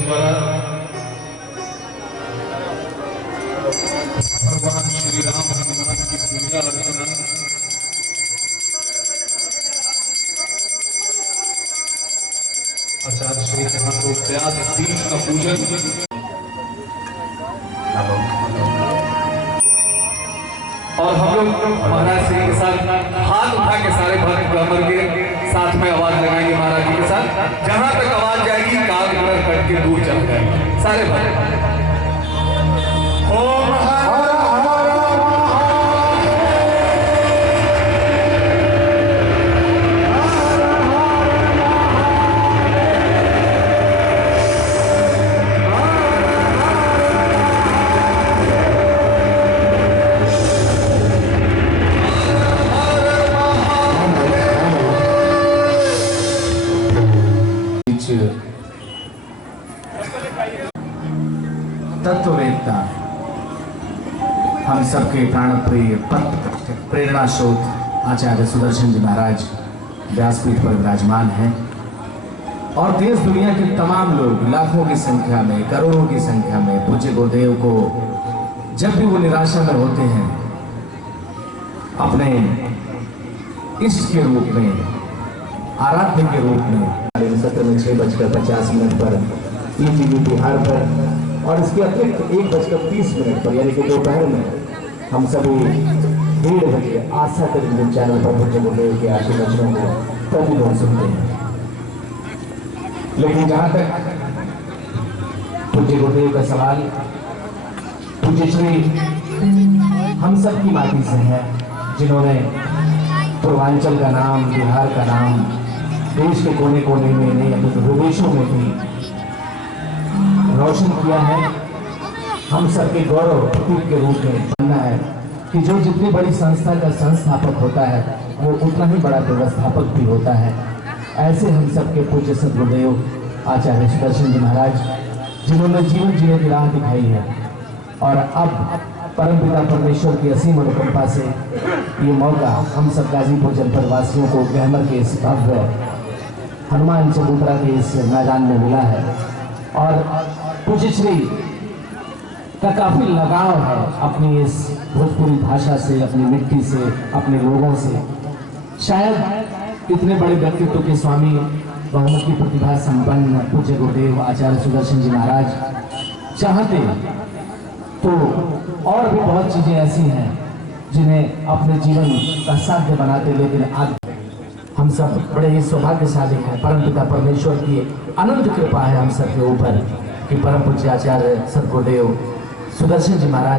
के द्वारा भगवान श्री राम हनुमान की पूजा अर्चना आचार्य श्री व्यास पीठ का पूजन। और हम लोग महाराज श्री के साथ हाथ उठा के सारे भक्त ब्राह्मण के साथ में आवाज लगाएंगे महाराज जी के साथ। जहां तक आवाज जाएगी कान पर कट के दूर चल जाएंगे सारे भक्त। ओम तत्ववेत्ता हम सबके प्राणप्रिय प्रेरणा स्रोत आचार्य सुदर्शन जी महाराज व्यासपीठ पर विराजमान हैं और देश दुनिया के तमाम लोग लाखों की संख्या में करोड़ों की संख्या में पूज्य गुरुदेव को जब भी वो निराशा में होते हैं अपने इष्ट के रूप में आराध्य के रूप में सत्र में 6:50 पर ईटीवी बिहार पर और इसके अतिरिक्त 1:30 पर यानी कि दोपहर में हम सभी 1:30 बजे आस्था टेलीविजन चैनल पर पूज्य गुरुदेव के आशीर्वचनों को प्रतिदिन सुनते हैं। लेकिन जहां तक पूज्य गुरुदेव का सवाल, पूज्य श्री हम सब की माटी से है जिन्होंने पूर्वांचल का नाम, बिहार का नाम देश के कोने कोने में नहीं अपने विदेशों में भी रोशन किया है। हम सबके गौरव प्रतीक के रूप में मानना है कि जो जितनी बड़ी संस्था का संस्थापक होता है वो उतना ही बड़ा व्यवस्थापक भी होता है। ऐसे हम सबके पूज्य सद्गुरुदेव आचार्य सुदर्शन जी महाराज जिन्होंने जीवन जीने की राह दिखाई है और अब परमपिता परमेश्वर की असीम अनुकंपा से ये मौका हम सब गाजीपुर जनपद वासियों को गहमर के इस भव्य हनुमान चबूतरा के इस मैदान में मिला है और पूज्य श्री का काफी लगाव है अपनी इस भोजपुरी भाषा से, अपनी मिट्टी से, अपने लोगों से। शायद इतने बड़े व्यक्तित्व के स्वामी बहुमुखी प्रतिभा संपन्न पूज्य गुरुदेव आचार्य सुदर्शन जी महाराज चाहते तो और भी बहुत चीजें ऐसी हैं जिन्हें अपने जीवन का साध्य बनाते, लेकिन आज हम सब बड़े ही सौभाग्यशाली हैं। परमपिता परमेश्वर की अनंत कृपा है हम सब के ऊपर कि परम पूज्य आचार्य सद्गुरुदेव सुदर्शन जी महाराज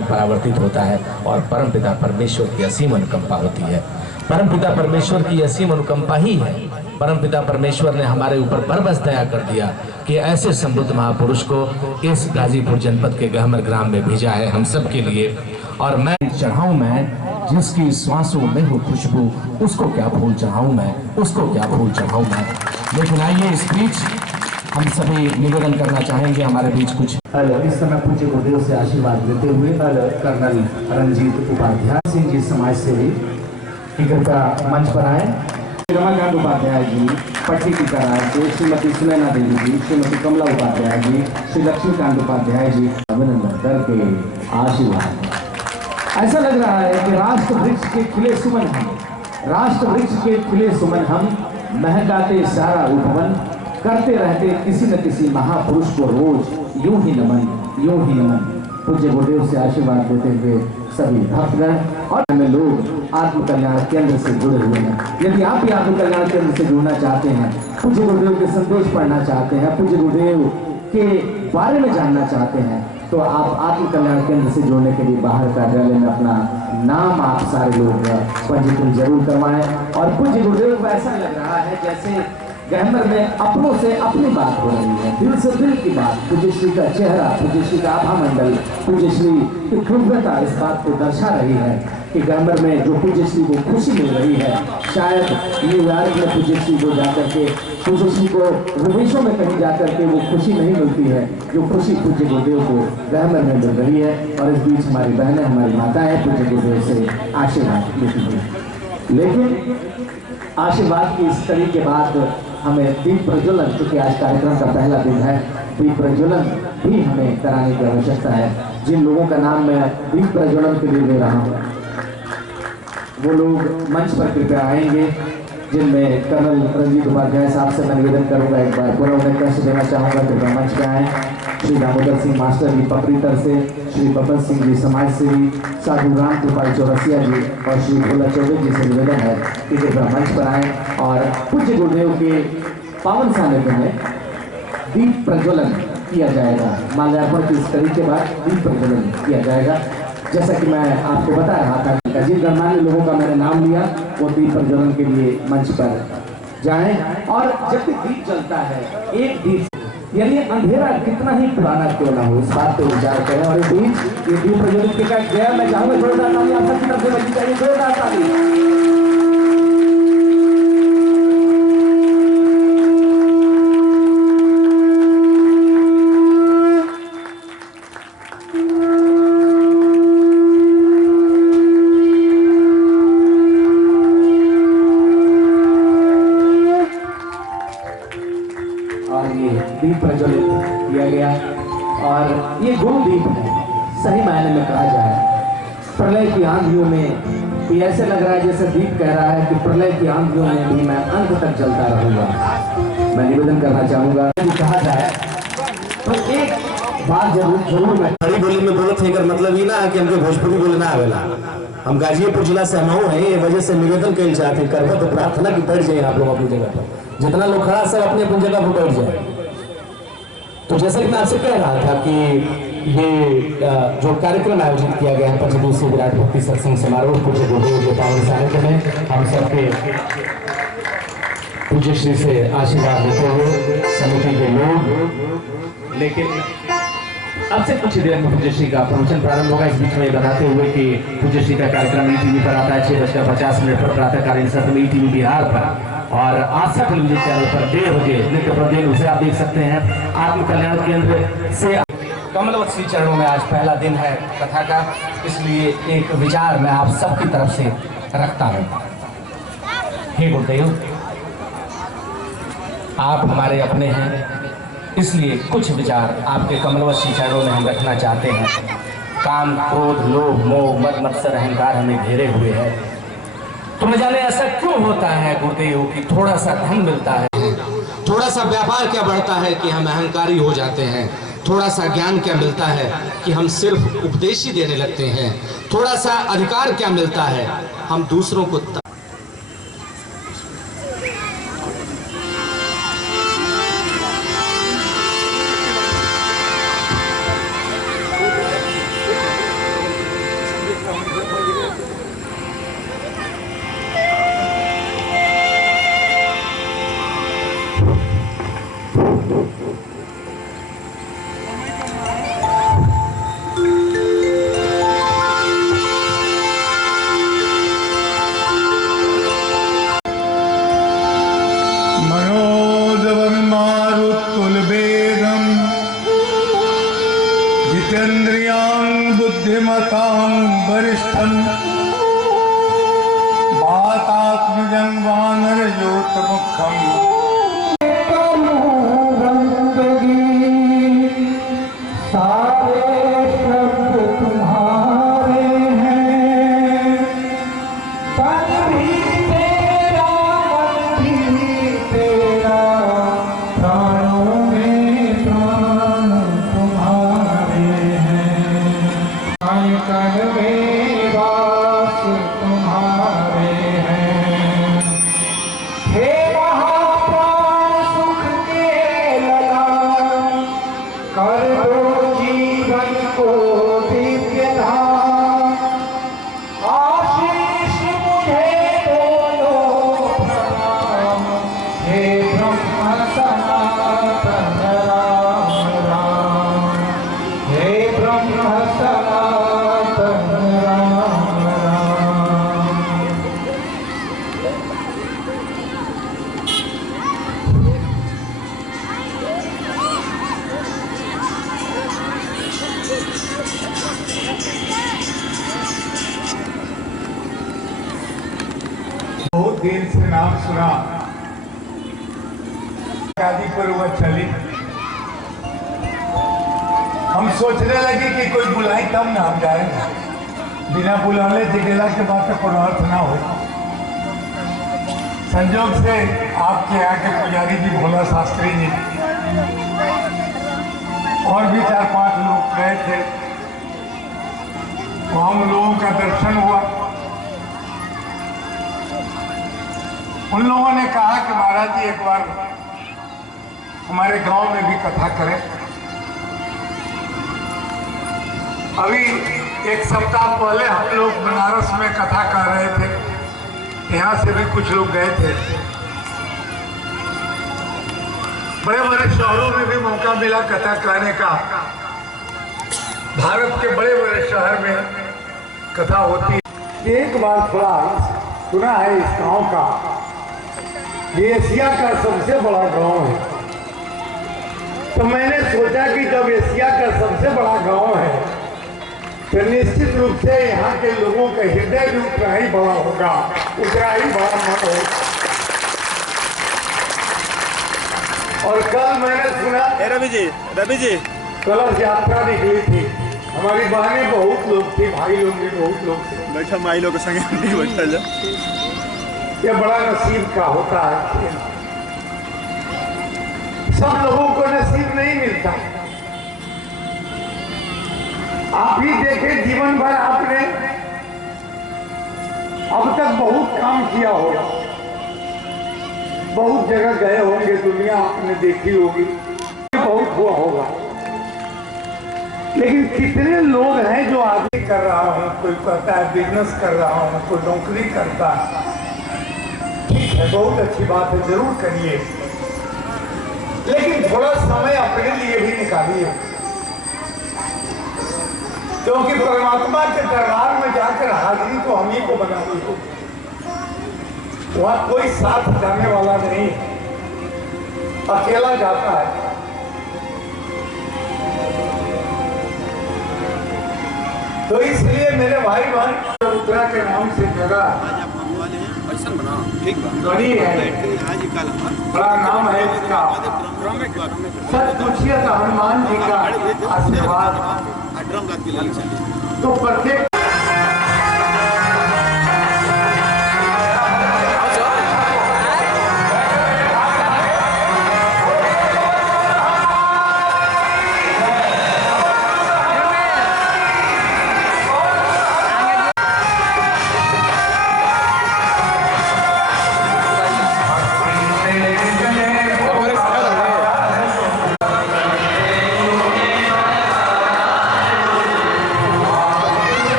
परावर्तित होता है और परमपिता परमेश्वर की असीम अनुकंपा होती है। परमपिता परमेश्वर की असीम अनुकंपा ही है। परमपिता परमेश्वर ने हमारे ऊपर बरबस दया कर दिया कि ऐसे समृद्ध महापुरुष को इस गाजीपुर जनपद के गहमर ग्राम में भेजा है हम सब के लिए। और मैं चढ़ाऊं मैं जिसकी श्वासों में हो खुशबू, उसको क्या फूल चढ़ाऊं मैं, उसको क्या फूल चढ़ाऊं मैं। लेकिन आइए इस बीच हम सभी निवेदन करना चाहेंगे हमारे बीच कुछ इस समय पूज्य गुरुदेव से आशीर्वाद लेते हुए कर्नल रंजीत उपाध्याय सिंह जी समाज सेवी की कृपया मंच पर आए। रमाकांत उपाध्याय जी, पट्टी टीकाराय जी, श्रीमती सुनैना देवी जी, श्रीमती कमला उपाध्याय जी, श्री लक्ष्मीकांत उपाध्याय जी अभिनंदन करके आशीर्वाद। ऐसा लग रहा है कि राष्ट्र वृक्ष के खिले सुमन हम, राष्ट्र वृक्ष के खिले सुमन हम, महकाते सारा उपवन, करते रहते किसी न किसी महापुरुष को रोज यूं ही नमन, यूं ही नमन। पूज्य गुरुदेव से आशीर्वाद देते हुए सभी भक्तगण और हमें लोग आत्म कल्याण केंद्र से जुड़े हुए हैं। यदि आप भी आत्म कल्याण केंद्र से जुड़ना चाहते हैं, पूज्य गुरुदेव के संदेश पढ़ना चाहते हैं, पूज्य गुरुदेव के बारे में जानना चाहते हैं, तो आप आत्म कल्याण केंद्र से जुड़ने के लिए बाहर कार्यालय में अपना नाम आप सारे लोग पंजीकृत जरूर करवाएं। और पूज्य गुरुदेव को ऐसा लग रहा है जैसे गहमर में अपनों से अपनी बात हो रही है, दिल से दिल की बात। पूज्य श्री का चेहरा, पूज्य श्री का आभा मंडल, पूज्य श्री की कृतज्ञता इस बात को दर्शा रही है कि गहमर में जो पूज्य श्री को खुशी मिल रही है, शायद न्यूयॉर्क में पूज्य श्री को जाकर के, पूज्य श्री को विदेशों में कहीं जाकर के वो खुशी नहीं मिलती है जो खुशी पूज्य गुरुदेव को गहमर में मिल रही है। और इस बीच हमारी बहनें, हमारी माताएं पूज्य गुरुदेव से आशीर्वाद लेती हैं। लेकिन आशीर्वाद की इस कड़ी के बाद हमें दीप प्रज्वलन, चूंकि आज कार्यक्रम का पहला दिन है, दीप प्रज्वलन भी हमें कराने की आवश्यकता है। जिन लोगों का नाम मैं दीप प्रज्वलन के लिए ले रहा हूँ वो लोग मंच पर कृपया आएंगे, जिनमें कर्नल रंजीत उपाध्याय साहब से मैं निवेदन करूंगा, एक बार पूरा उन्हें कष्ट देना चाहूँगा, कृपया मंच पर आएँ। श्री दामोदर सिंह मास्टर जी पपरीतर से, श्री बबन सिंह जी समाज सेवी, साधु राम कृपाल चौरसिया जी और श्री भोला चौबे जी से निवेदन है कि कृपया मंच पर आएँ और पूज्य गुरुदेव के पावन सानिध्य में दीप प्रज्वलन किया जाएगा। माल्यार्पण की इस कड़ी के बाद दीप प्रज्वलन किया जाएगा। जैसा कि मैं आपको बता रहा था, जिन गणमान्य लोगों का मैंने नाम लिया वो दीप प्रज्वलन के लिए मंच पर जाएं। और जब भी दीप जलता है, एक दीप यानी अंधेरा कितना ही पुराना क्यों ना हो, इस बात पे विचार करें। और इस बीच ये दीप प्रज्वलित के साथ गया, मैं चाहूंगा जोरदार ताली आप सबकी तरफ से बजनी चाहिए, जोरदार ताली। दीप प्रज्वलित किया गया और ये गुरु दीप है, सही मायने में कहा जाए। प्रलय की आंधियों में ये ऐसे लग रहा है जैसे दीप कह रहा है कि प्रलय की आंधियों में भी मैं अंत तक जलता रहूंगा। मैं निवेदन करना चाहूंगा कि कहा जाए तो एक बात जरूर मैं खड़ी बोली में बोलत है, मतलब ये ना है कि हमको भोजपुरी बोलना आवेला। हम गाजीपुर जिला से हम हैं, ये वजह से निवेदन कर चाहते करबो तो प्रार्थना की बैठ जाए आप लोग अपनी जगह पर, जितना लोग खड़ा सब अपनी अपनी जगह पर बैठ जाए। तो जैसा कि मैं आपसे कह रहा था कि ये जो कार्यक्रम आयोजित किया गया है 25 दिवसीय विराट भक्ति सत्संग समारोह पूज्य गुरुदेव के पावन सानिध्य में, हम सबके पूज्य श्री से आशीर्वाद लेते हुए समिति के लोग, लेकिन अब से कुछ देर में पूज्य श्री का प्रवचन प्रारंभ होगा। इस बीच में बताते हुए कि पूज्य श्री का कार्यक्रम ईटीवी पर आता है 6:50 पर प्रातःकालीन सत्र में ईटीवी बिहार पर, और आस्था टेलीविजन चैनल पर 1:30 बजे नित्य प्रतिदिन उसे आप देख सकते हैं। आत्म कल्याण केंद्र से कमलवत श्री चरणों में आज पहला दिन है कथा का, इसलिए एक विचार मैं आप सबकी तरफ से रखता हूँ। हे गुरुदेव, आप हमारे अपने हैं, इसलिए कुछ विचार आपके कमलवत श्री चरणों में हम रखना चाहते हैं। काम, क्रोध, लोभ, मोह, मद, मत्सर, अहंकार हमें घेरे हुए है। तो न जाने ऐसा क्यों होता है गुरुदेव कि थोड़ा सा धन मिलता है, थोड़ा सा व्यापार क्या बढ़ता है कि हम अहंकारी हो जाते हैं, थोड़ा सा ज्ञान क्या मिलता है कि हम सिर्फ उपदेश ही देने लगते हैं, थोड़ा सा अधिकार क्या मिलता है हम दूसरों को जितेन्द्रियां बुद्धिमतां वरिष्ठं वातात्मजं वानरयूथमुखं बहुत देर से नाम सुना आदि पर वह चली। हम सोचने लगे कि कोई बुलाई तब ना हम जाएंगे, बिना बुलाने जिगेला के बाद तो कोई अर्थ ना हो। संजोग से आपके यहाँ के पुजारी जी भोला शास्त्री जी और भी 4-5 लोग गए थे, तो हम लोगों का दर्शन हुआ। उन लोगों ने कहा कि महाराज जी एक बार हमारे गांव में भी कथा करें। अभी 1 सप्ताह पहले हम लोग बनारस में कथा कर रहे थे, यहाँ से भी कुछ लोग गए थे। बड़े बड़े शहरों में भी मौका मिला कथा कहने का। भारत के बड़े बड़े शहर में कथा होती है। एक बार थोड़ा सुना है इस गांव का, ये एशिया का सबसे बड़ा गांव है। तो मैंने सोचा कि जब एशिया का सबसे बड़ा गांव है तो निश्चित रूप से यहाँ के लोगों का हृदय भी उतना ही बड़ा होगा, उतना ही बड़ा मन होगा। और कल मैंने सुना रवि जी कलश यात्रा निकली थी। हमारी बहनें बहुत लोग थी, भाई लोग भी बहुत लोग थे। बैठा माई लोग के संगे नहीं बैठा जा। ये बड़ा नसीब का होता है, सब लोगों को नसीब नहीं मिलता। आप ही देखें, जीवन भर आपने अब तक बहुत काम किया होगा, बहुत जगह गए होंगे, दुनिया आपने देखी होगी, बहुत हुआ होगा। लेकिन कितने लोग हैं जो आगे कर रहा हूं, कोई कहता है बिजनेस कर रहा हूं, कोई नौकरी करता है। ठीक है, बहुत अच्छी बात है, जरूर करिए, लेकिन थोड़ा समय अपने लिए भी निकालिए, क्योंकि परमात्मा के दरबार में जाकर हाजिरी तो हम ही को बनानी हो। वहां कोई साथ जाने वाला नहीं, अकेला जाता है। तो इसलिए मेरे भाई बहन, उत्तरा के नाम से जगह गढ़ी है, बड़ा नाम है इसका। सच पूछिए तो हनुमान जी का आशीर्वाद। तो प्रत्येक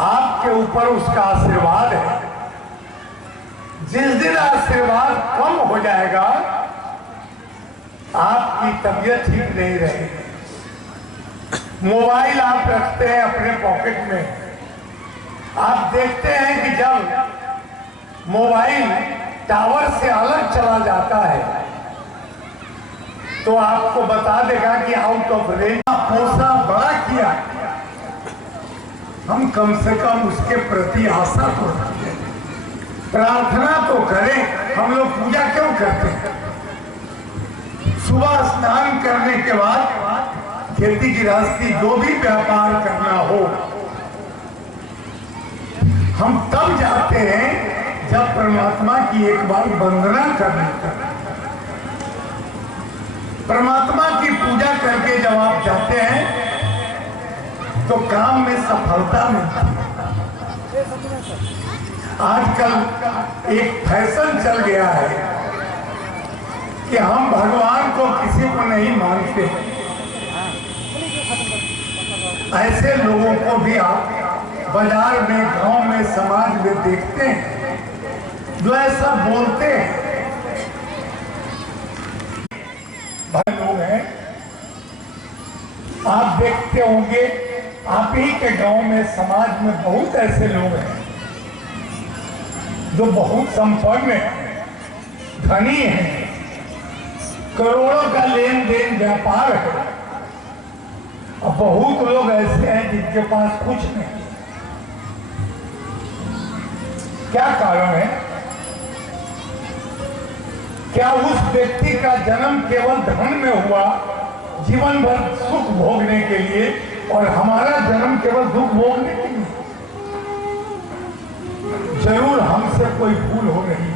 आपके ऊपर उसका आशीर्वाद है। जिस दिन आशीर्वाद कम हो जाएगा आपकी तबीयत ठीक नहीं रहेगी। मोबाइल आप रखते हैं अपने पॉकेट में, आप देखते हैं कि जब मोबाइल टावर से अलग चला जाता है तो आपको बता देगा कि आउट ऑफ रेंज। पोसा बड़ा किया, हम कम से कम उसके प्रति आशा तो रखें, प्रार्थना तो करें। हम लोग पूजा क्यों करते हैं? सुबह स्नान करने के बाद खेती गृहस्थी जो भी व्यापार करना हो हम तब जाते हैं जब परमात्मा की एक बार वंदना करने का। परमात्मा की पूजा करके जब आप जाते हैं तो काम में सफलता मिलती है। आजकल एक फैशन चल गया है कि हम भगवान को किसी को नहीं मानते। ऐसे लोगों को भी आप बाजार में, गांव में, समाज में देखते हैं जो ऐसा बोलते हैं। भाई लोग हैं, आप देखते होंगे, आप ही के गांव में, समाज में बहुत ऐसे लोग हैं जो बहुत संपन्न हैं, धनी हैं, करोड़ों का लेन देन व्यापार है, और बहुत लोग ऐसे हैं जिनके पास कुछ नहीं। क्या कारण है? क्या उस व्यक्ति का जन्म केवल धन में हुआ, जीवन भर सुख भोगने के लिए, और हमारा जन्म केवल दुख भोगने के लिए? जरूर हमसे कोई भूल हो रही है।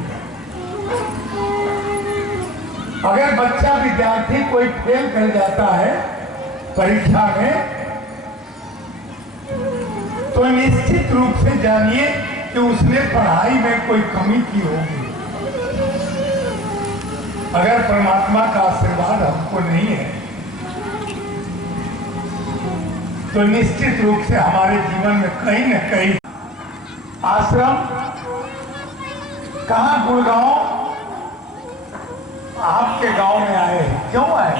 अगर बच्चा, विद्यार्थी कोई फेल कर जाता है परीक्षा में तो निश्चित रूप से जानिए कि उसने पढ़ाई में कोई कमी की होगी। अगर परमात्मा का आशीर्वाद हमको नहीं है तो निश्चित रूप से हमारे जीवन में कहीं न कहीं आश्रम, कहाँ गुड़गांव आपके गांव में आए हैं। क्यों आए?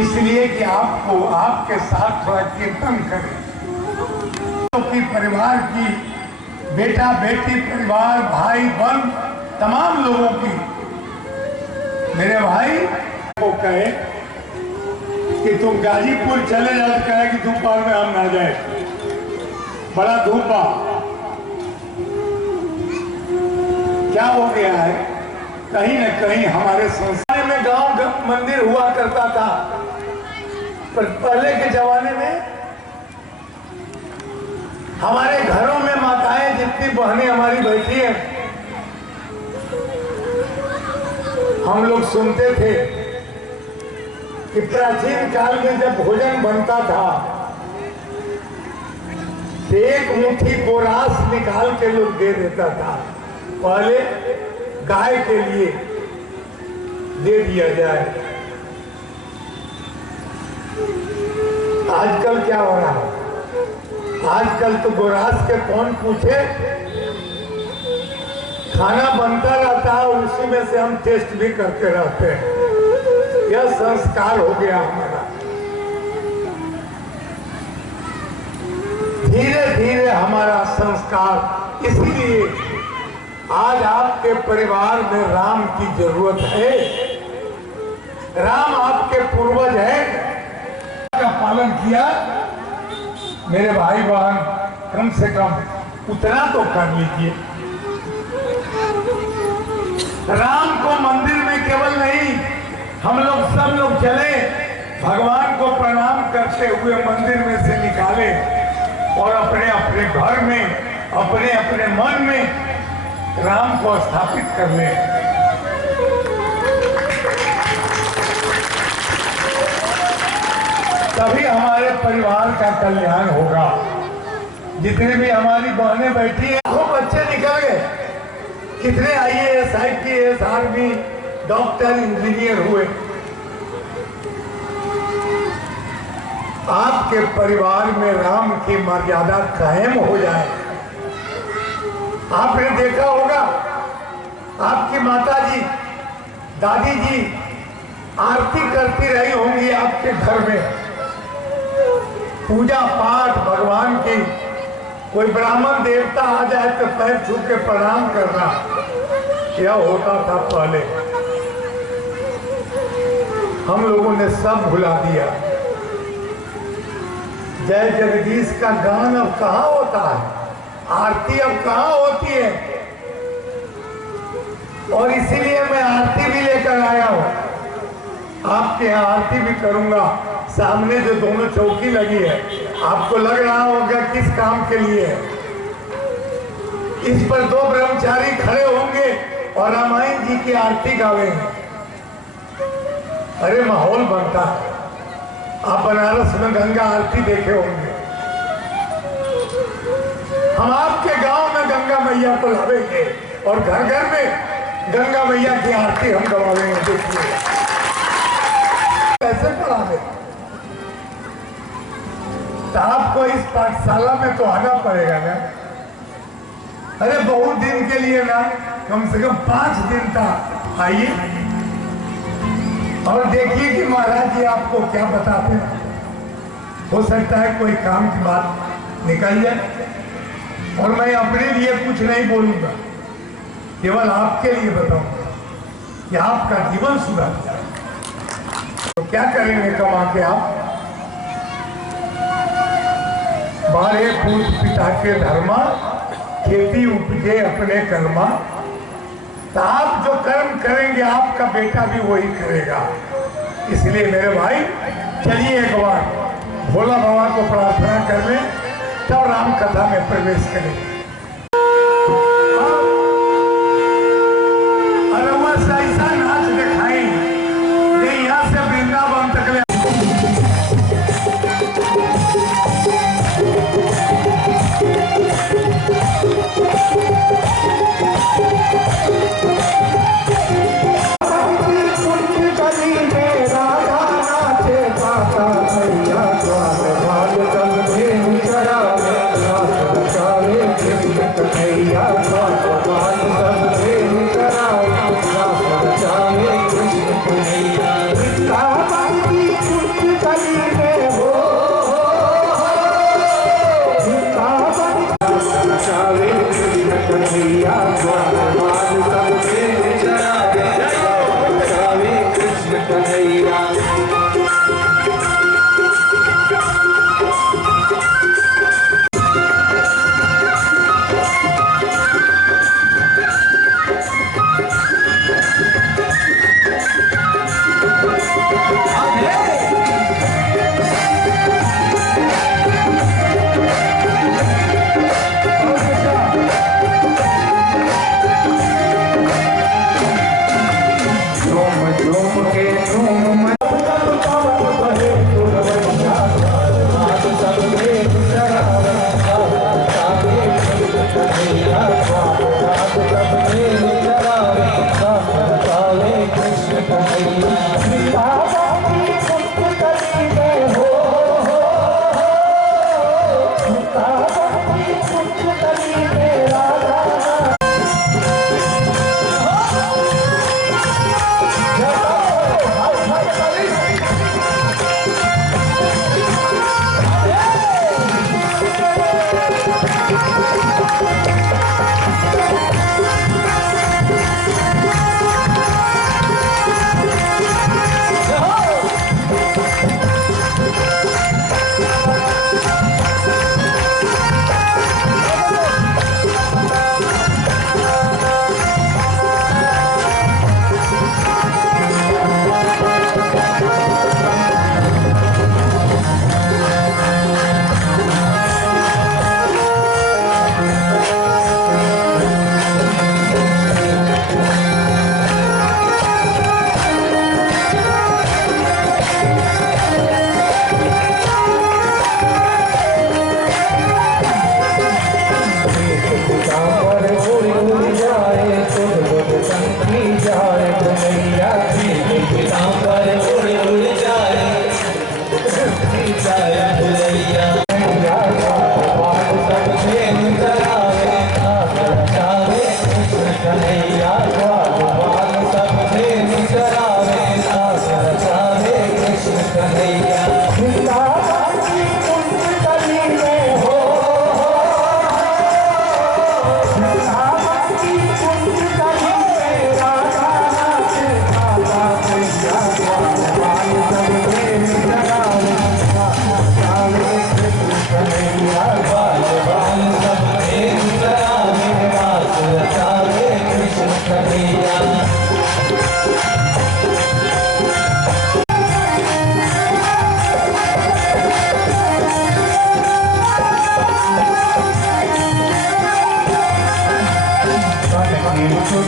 इसलिए कि आपको, आपके साथ थोड़ा कीर्तन करें। कि परिवार की, बेटा बेटी परिवार, भाई बहन, तमाम लोगों की, मेरे भाई को कहे कि तुम गाजीपुर चले जाओ, कहे कि दोपहर में हम ना जाए, बड़ा धूपा। क्या हो गया है? कहीं न कहीं हमारे संसार में गांव मंदिर हुआ करता था, पर पहले के जमाने में हमारे घरों में माताएं, जितनी बहनें हमारी बैठी हैं, हम लोग सुनते थे कि प्राचीन काल में जब भोजन बनता था तो एक मुट्ठी बोरास निकाल के लोग दे देता था। पहले गाय के लिए दे दिया जाए। आजकल क्या हो रहा है? आजकल तो गोरास के कौन पूछे, खाना बनता रहता है, उसी में से हम टेस्ट भी करते रहते हैं। यह संस्कार हो गया हमारा। धीरे धीरे हमारा संस्कार, इसीलिए आज आपके परिवार में राम की जरूरत है। राम आपके पूर्वज है, का पालन किया। मेरे भाई बहन, कम से कम उतना तो कर लीजिए। राम को मंदिर में केवल नहीं, हम लोग सब लोग चले, भगवान को प्रणाम करते हुए मंदिर में से निकाले और अपने अपने घर में, अपने अपने मन में राम को स्थापित कर ले। तभी हमारे परिवार का कल्याण होगा। जितने भी हमारी बहनें बैठी हैं, वो बच्चे निकल गए, कितने IAS, IPS, army, doctor, engineer हुए। आपके परिवार में राम की मर्यादा कायम हो जाए। आपने देखा होगा आपकी माता जी, दादी जी आरती करती रही होंगी आपके घर में, पूजा पाठ भगवान की। कोई ब्राह्मण देवता आ जाए तो पैर छू के प्रणाम करना, यह होता था पहले। हम लोगों ने सब भुला दिया। जय जगदीश का गान अब कहाँ होता है, आरती अब कहाँ होती है। और इसीलिए मैं आरती भी लेकर आया हूँ, आपके यहाँ आरती भी करूंगा। सामने जो दोनों चौकी लगी है, आपको लग रहा होगा किस काम के लिए है। इस पर दो ब्रह्मचारी खड़े होंगे और रामायण जी की आरती गावेंगे। अरे माहौल बनता है। आप बनारस में गंगा आरती देखे होंगे, हम आपके गांव में गंगा मैया को लावेंगे और घर घर में गंगा मैया की आरती हम गवावेंगे। देखिए कैसे पढ़ावे। तो आपको इस पाठशाला में तो आना पड़ेगा ना। अरे बहुत दिन के लिए ना, कम से कम 5 दिन का आइए और देखिए कि महाराज जी आपको क्या बताते हैं। हो सकता है कोई काम की बात निकल जाए और मैं अपने लिए कुछ नहीं बोलूंगा, केवल आपके लिए बताऊंगा कि आपका जीवन सुधर जाए। तो क्या करेंगे कमा के आप? 12 पूत पिता के धर्मा, खेती उपजे अपने कर्मा। तो आप जो कर्म करेंगे आपका बेटा भी वही करेगा। इसलिए मेरे भाई चलिए एक बार भोला बाबा को प्रार्थना कर लें, तब राम कथा में प्रवेश करें। अरे वह ऐसा नाच दिखाएं कि यहाँ से वृंदावन तक ले।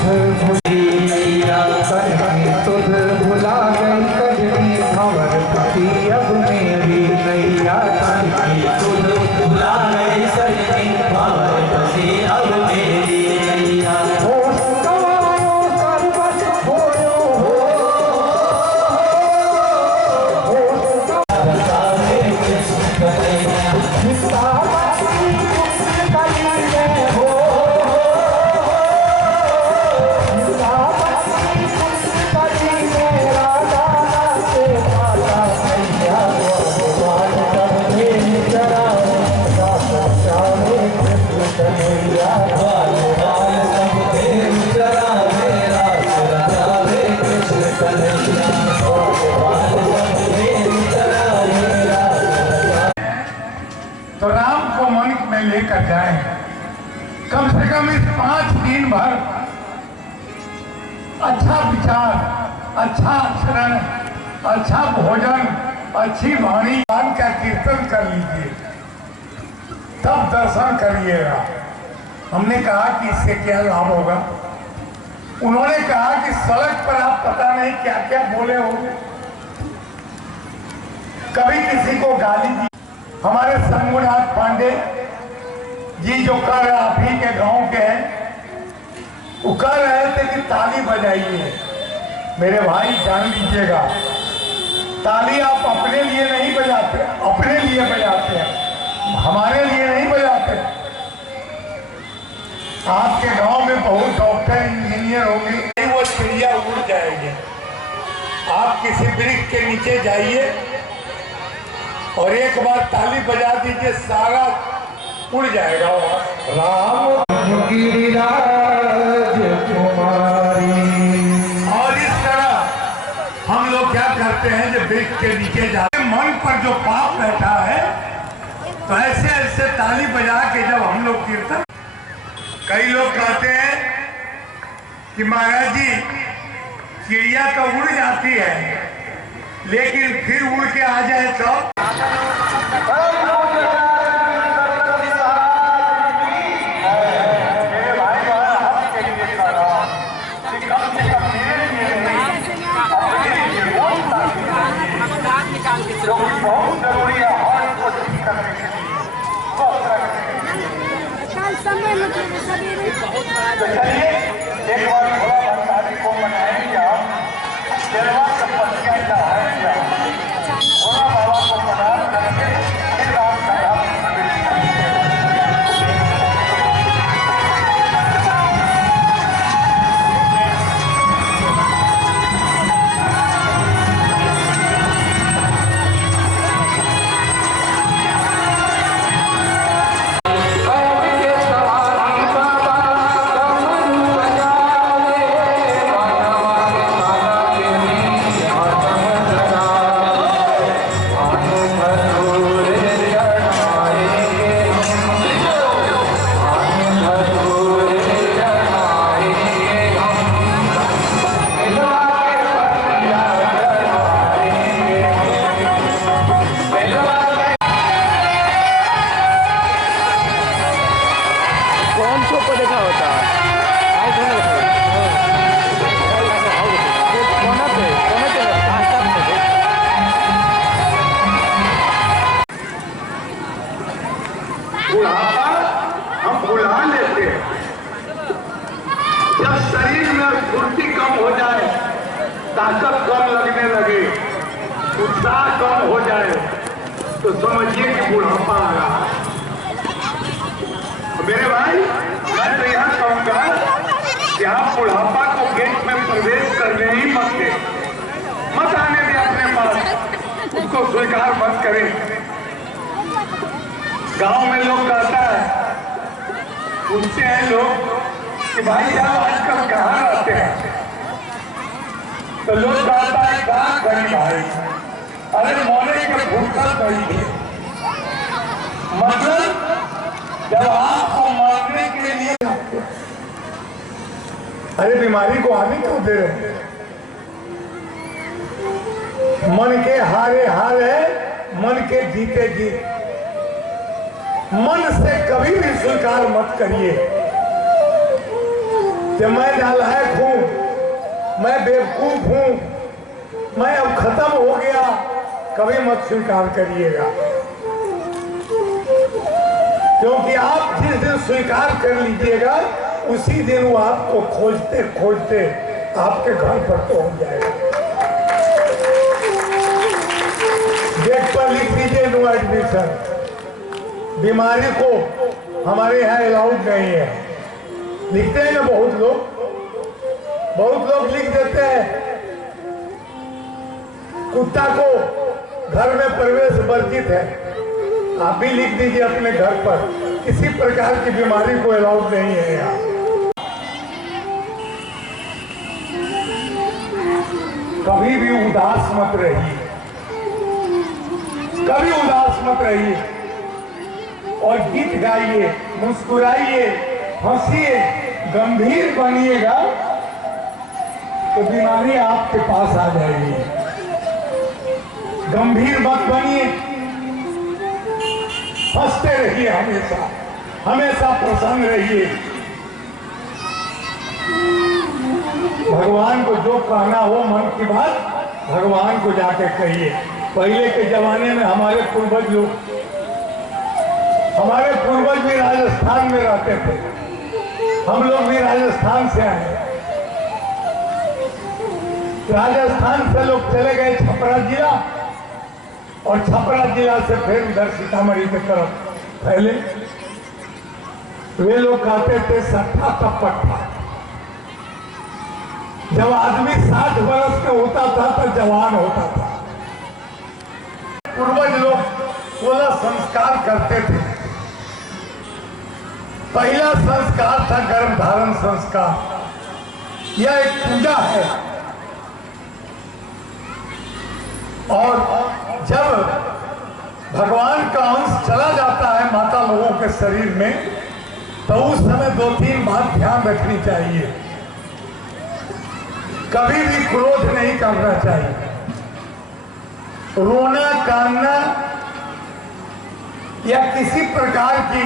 सुध भुला गई कजरी भंवर पति अब मेरी नैया सुध भुला गई कजरी भंवर पति अब मेरी नैया तो राम को मन में लेकर जाए, कम से कम इस 5 दिन भर अच्छा विचार, अच्छा आचरण, अच्छा भोजन, अच्छी वाणी का कीर्तन कर लीजिए, तब दर्शन करिएगा। हमने कहा कि इससे क्या लाभ होगा। उन्होंने कहा कि सड़क पर आप पता नहीं क्या क्या बोले होंगे, कभी किसी को गाली दी। हमारे शंभुनाथ पांडे जी जो कर आप ही के गांव के हैं, वो कह रहे थे कि ताली बजाइए। मेरे भाई जान लीजिएगा, ताली आप अपने लिए नहीं बजाते, अपने लिए बजाते हैं, हमारे लिए नहीं बजाते। आपके गांव में बहुत डॉक्टर इंजीनियर होंगे, वो चिड़िया उड़ जाएगी। आप किसी वृक्ष के नीचे जाइए और एक बार ताली बजा दीजिए, सारा उड़ जाएगा वहां। राम गिरिराज कुमारी। और इस तरह हम लोग क्या करते हैं, जब वृक्ष के नीचे जाते, मन पर जो पाप बैठा है, तो ऐसे ऐसे ताली बजा के जब हम लोग कीर्तन, कई लोग कहते हैं कि महाराज जी चिड़िया तो उड़ जाती है, लेकिन फिर उड़ के आ जाए तो बहुत जरूरी है हर कोशिश करने के लिए। तो चलिए एक बार थोड़ा भंडारी को मनाएंगे, हम शेरवा तपस्या चढ़ाएंगे, भोला बाबा को प्रणाम करके फिर राम कथा ताकत कम लगने लगे, उत्साह कम हो जाए, तो समझिए कि बुढ़ापा आ रहा है। मेरे भाई, मैं तो यह कहूंगा कि आप बुढ़ापा को गेट में प्रवेश करने ही मत दे, मत आने दे अपने पास, उसको स्वीकार मत करें। गांव में लोग कहता है, पूछते हैं लोग कि भाई आप आजकल कहाँ रहते हैं, तो लोग कहता है कहाँ गरीब भाई, अरे मोने के भूखा गई थी। मतलब जब आपको मारने के लिए, अरे बीमारी को आने क्यों दे रहे? मन के हारे हार है, मन के जीते जीत। मन से कभी भी स्वीकार मत करिए। कि मैं नालायक हूं, मैं बेवकूफ हूं, मैं अब खत्म हो गया, कभी मत स्वीकार करिएगा। क्योंकि आप जिस दिन स्वीकार कर लीजिएगा उसी दिन वो आपको खोजते खोजते आपके घर पर पहुंच जाएगा। गेट पर लिख दीजिए नो एडमिशन। बीमारी को हमारे यहाँ अलाउड नहीं है। लिखते हैं ना बहुत लोग लिख देते हैं कुत्ता को घर में प्रवेश वर्जित है। आप भी लिख दीजिए अपने घर पर, किसी प्रकार की बीमारी को अलाउड नहीं है यहाँ। कभी भी उदास मत रहिए, कभी उदास मत रहिए और गीत गाइए, मुस्कुराइए, हंसिए, गंभीर बनिएगा तो बीमारी आपके पास आ जाएगी। गंभीर मत बनिए, हंसते रहिए, हमेशा हमेशा प्रसन्न रहिए। भगवान को जो कहना हो मन की बात भगवान को जाके कहिए। पहले के जमाने में हमारे पूर्वज भी राजस्थान में रहते थे। हम लोग भी राजस्थान से आए। राजस्थान से लोग चले गए छपरा जिला और छपरा जिला से फिर उधर सीतामढ़ी की तरफ फैले। वे लोग कहते थे सट्ठा का पट्टा। जब आदमी 60 वर्ष का होता था तो जवान होता था। पूर्वज लोग 16 संस्कार करते थे। पहला संस्कार था गर्भधारण संस्कार। यह एक पूजा है और जब भगवान का अंश चला जाता है माता लोगों के शरीर में तो उस समय 2-3 बात ध्यान रखनी चाहिए। कभी भी क्रोध नहीं करना चाहिए। रोना कांदना या किसी प्रकार की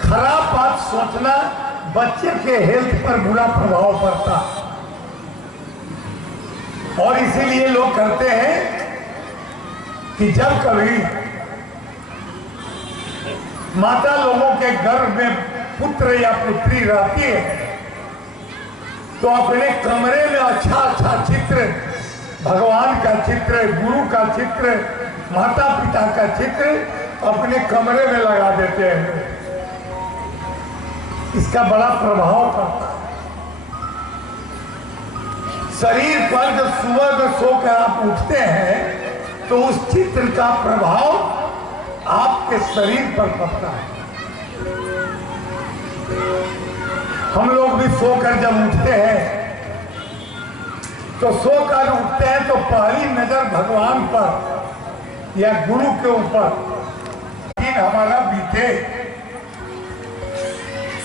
खराब बात सोचना बच्चे के हेल्थ पर बुरा प्रभाव पड़ता और इसीलिए लोग कहते हैं कि जब कभी माता लोगों के गर्भ में पुत्र या पुत्री रहती है तो अपने कमरे में अच्छा अच्छा चित्र, भगवान का चित्र, गुरु का चित्र, माता पिता का चित्र अपने कमरे में लगा देते हैं। इसका बड़ा प्रभाव पड़ता है शरीर पर। जब सुबह में सोकर आप उठते हैं तो उस चित्र का प्रभाव आपके शरीर पर पड़ता है। हम लोग भी सोकर जब उठते हैं तो सोकर उठते हैं तो पहली नजर भगवान पर या गुरु के ऊपर दिन हमारा बीते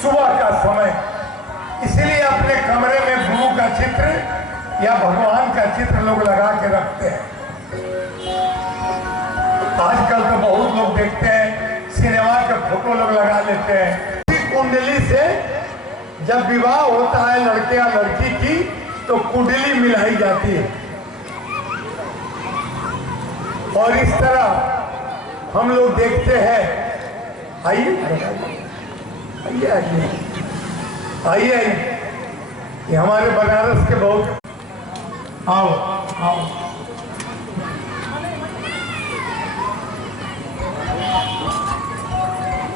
सुबह का समय। इसलिए अपने कमरे में गुरु का चित्र या भगवान का चित्र लोग लगा के रखते हैं। आजकल तो बहुत लोग देखते हैं सिनेमा के फोटो लोग लगा लेते हैं। कुंडली से जब विवाह होता है लड़के या लड़की की तो कुंडली मिलाई जाती है और इस तरह हम लोग देखते हैं। आइए आइए आइए आइए आइए, ये हमारे बनारस के बहुत। आओ आओ,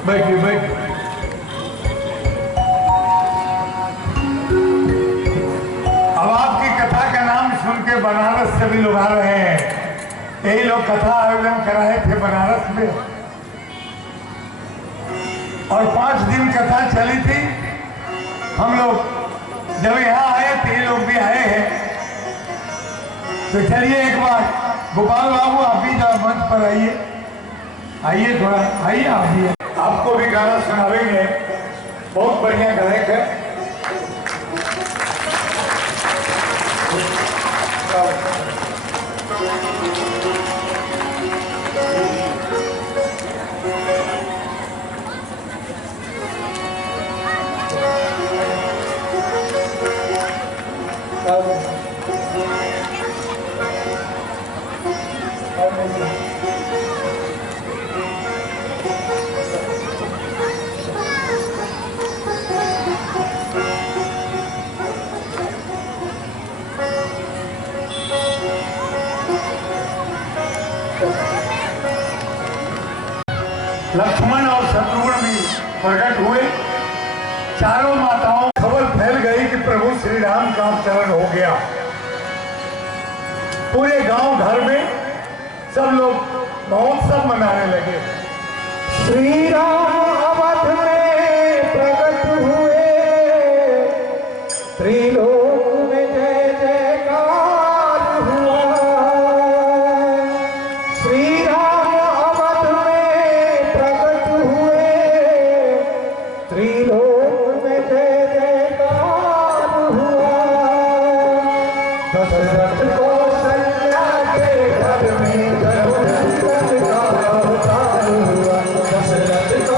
बैठिए बैठिए। अब आपकी कथा का नाम सुन के बनारस से भी लोग आ रहे हैं। यही लोग कथा आयोजन कराए थे बनारस में और 5 दिन कथा चली थी। हम लोग जब यहाँ आए थे, ये लोग भी आए हैं। तो चलिए एक बार गोपाल बाबू आप भी जरा मंच पर आइए, आइए थोड़ा आइए, आइए। आपको भी गाना सुनावेंगे, बहुत बढ़िया गायक है। लक्ष्मण और शत्रुघ्न भी प्रकट हुए। चारों माताओं खबर फैल गई कि प्रभु श्री राम का अवतरण हो गया। पूरे गांव घर में सब लोग महोत्सव मनाने लगे। श्री राम अवध में प्रकट हुए, त्रिलोक में जय जयकार हुआ। श्री राम अवध में प्रकट हुए, त्रिलोक में जय जयकार हुआ। दशरथ कौशल्या के घर में रघुनंदन का अवतार हुआ। दशरथ को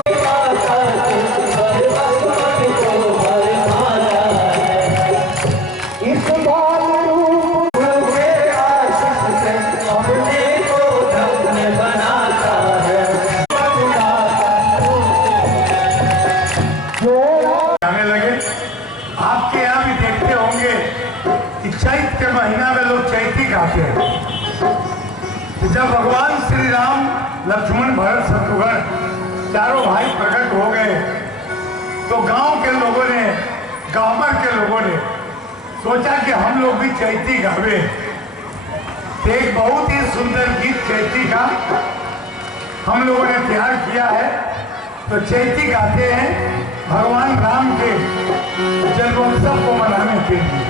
इस बाल रूप के आशीष से अपने को धन्य बनाता है। जाने लगे। आपके यहाँ भी देखते होंगे कि चैत के महीना में लोग चैती गाते हैं। तो जब भगवान श्री राम, लक्ष्मण, भरत, शत्रुघ्न चारों भाई प्रकट हो गए तो गांव के लोगों ने, गांवर के लोगों ने सोचा कि हम लोग भी चैती गावे। एक बहुत ही सुंदर गीत चैती का हम लोगों ने तैयार किया है। तो चैती गाते हैं भगवान राम के जन्मोत्सव को मनाने के लिए।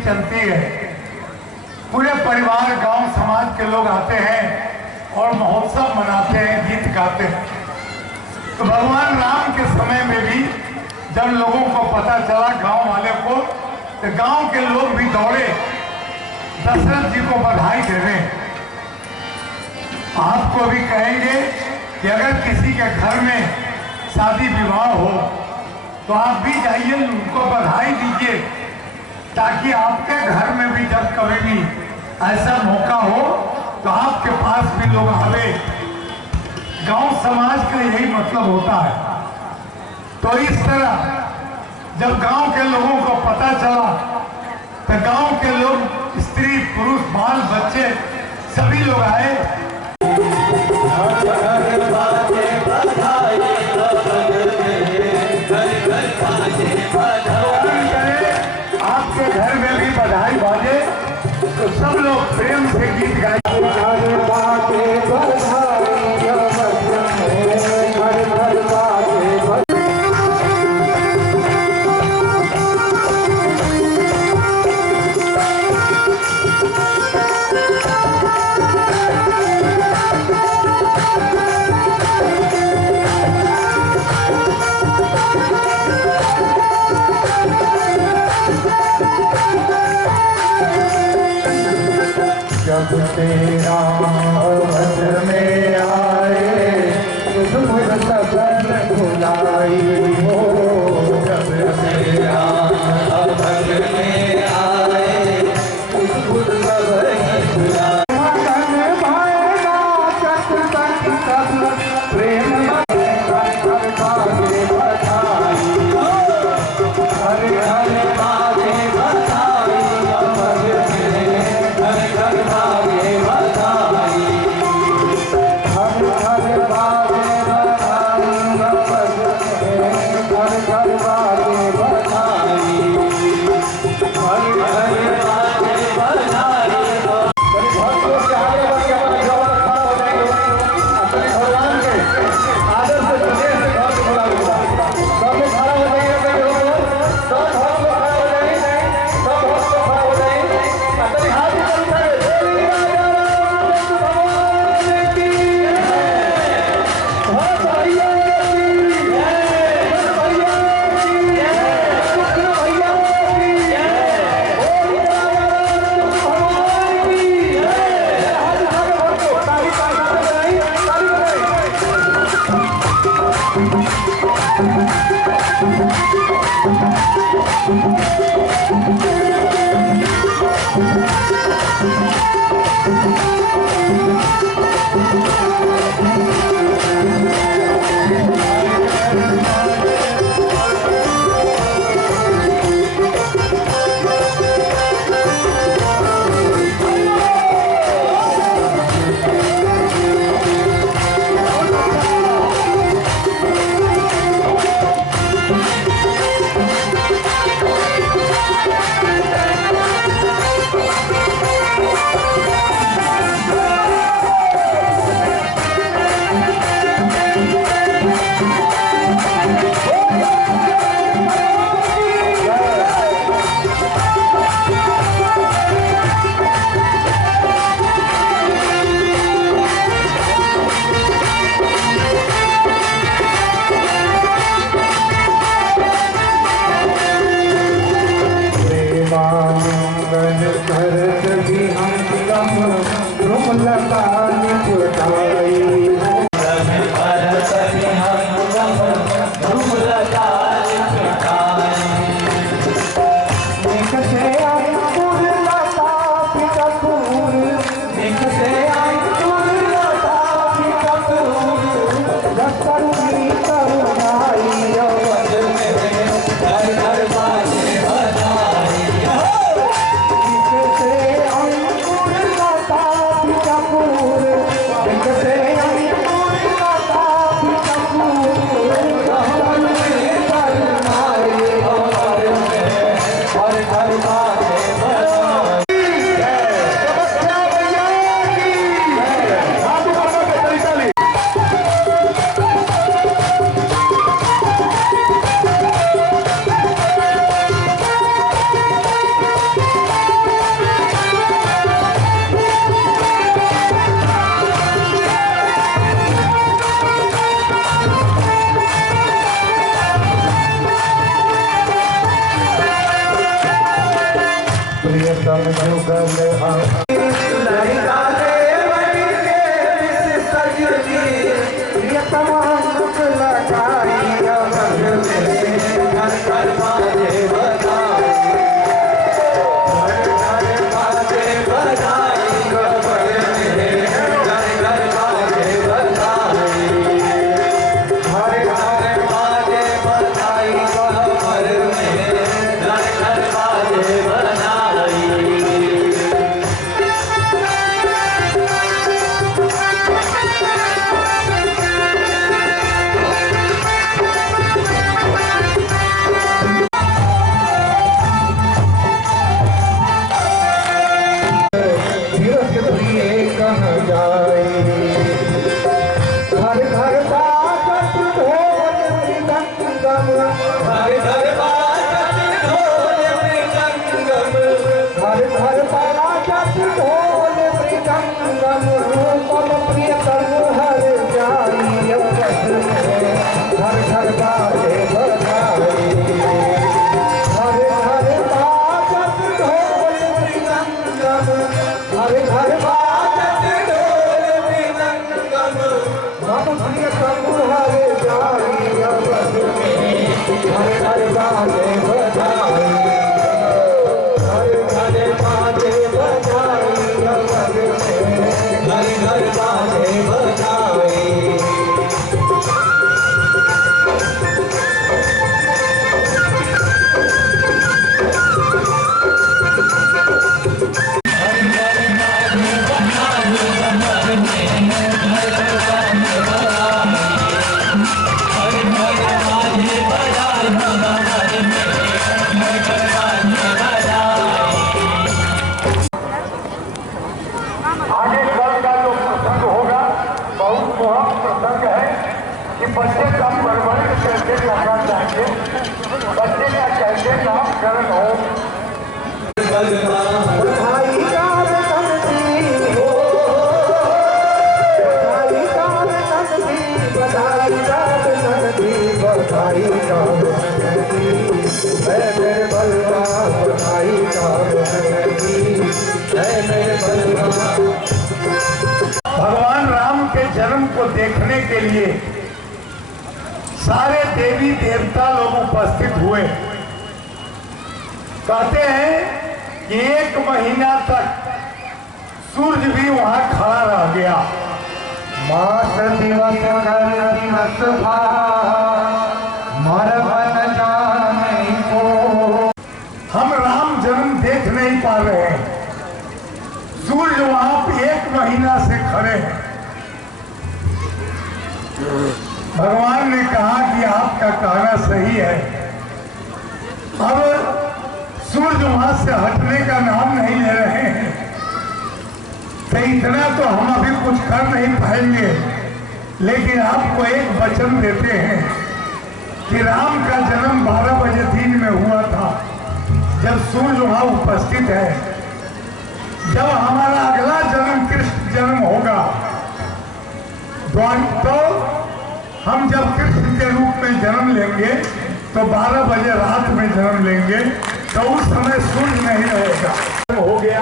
चलती है। पूरे परिवार, गांव समाज के लोग आते हैं और महोत्सव मनाते हैं, गीत गाते हैं। तो भगवान राम के समय में भी जब लोगों को पता चला, गांव वाले को, तो गांव के लोग भी दौड़े दशरथ जी को बधाई देने। आपको भी कहेंगे कि अगर किसी के घर में शादी विवाह हो तो आप भी जाइए, उनको बधाई दीजिए, ताकि आपके घर में भी जब कभी भी ऐसा मौका हो तो आपके पास भी लोग आवे। गांव समाज का यही मतलब होता है। तो इस तरह जब गांव के लोगों को पता चला तो गांव के लोग, स्त्री, पुरुष, बाल बच्चे सभी लोग आए। आपके घर में भी बधाई बाजे तो सब लोग प्रेम से गीत गाए। जब तेरा अवध में आए तुझ सगन भुलाई हो। जब तेरा अवध में आए तुझ सगन भुलाई। मन भाएगा चट चट सब प्रेम बच्चे का परवरिश कैसे करना चाहिए, बच्चे का कैसे नामकरण हो। भगवान राम के जन्म को देखने के लिए सारे देवी देवता लोग उपस्थित हुए। कहते हैं कि 1 महीना तक सूर्य भी वहां खड़ा रह गया। मास दिवस कर दिवस हम राम जन्म देख नहीं पा रहे हैं। सूर्य वहां पे 1 महीना से खड़े हैं। भगवान ने कहा कि आपका कहना सही है। अब सूर्य वहां से हटने का नाम नहीं ले रहे हैं, तो इतना तो हम अभी कुछ कर नहीं पाएंगे, लेकिन आपको एक वचन देते हैं कि राम का जन्म 12 बजे दिन में हुआ था, जब सूर्य वहां उपस्थित है। जब हमारा अगला जन्म कृष्ण जन्म होगा तो हम जब कृष्ण के रूप में जन्म लेंगे तो 12 बजे रात में जन्म लेंगे, तो उस समय सूर्य नहीं रहेगा। हो गया।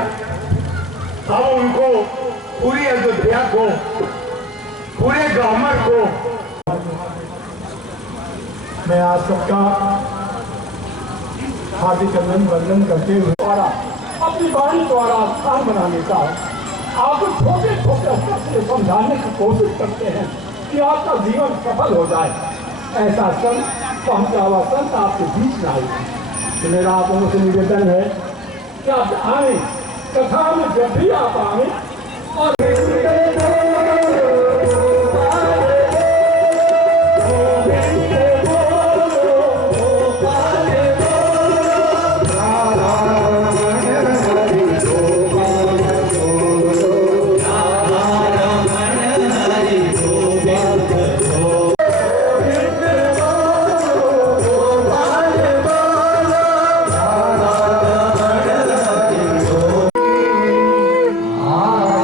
अब उनको पूरी अयोध्या को, पूरे ग्रामर को मैं आज सबका हार्दिक अभिनंदन करते हुए द्वारा अपनी वाणी द्वारा स्थान बनाने का आपको छोटे छोटे स्तर से समझाने की कोशिश करते हैं कि आपका जीवन सफल हो जाए। ऐसा संत पहुंचा हुआ संत आपके बीच में आए। तो मेरा आप लोगों से निवेदन है कि आप आए, कथा में जब भी आप आए और Ah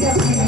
Thank you.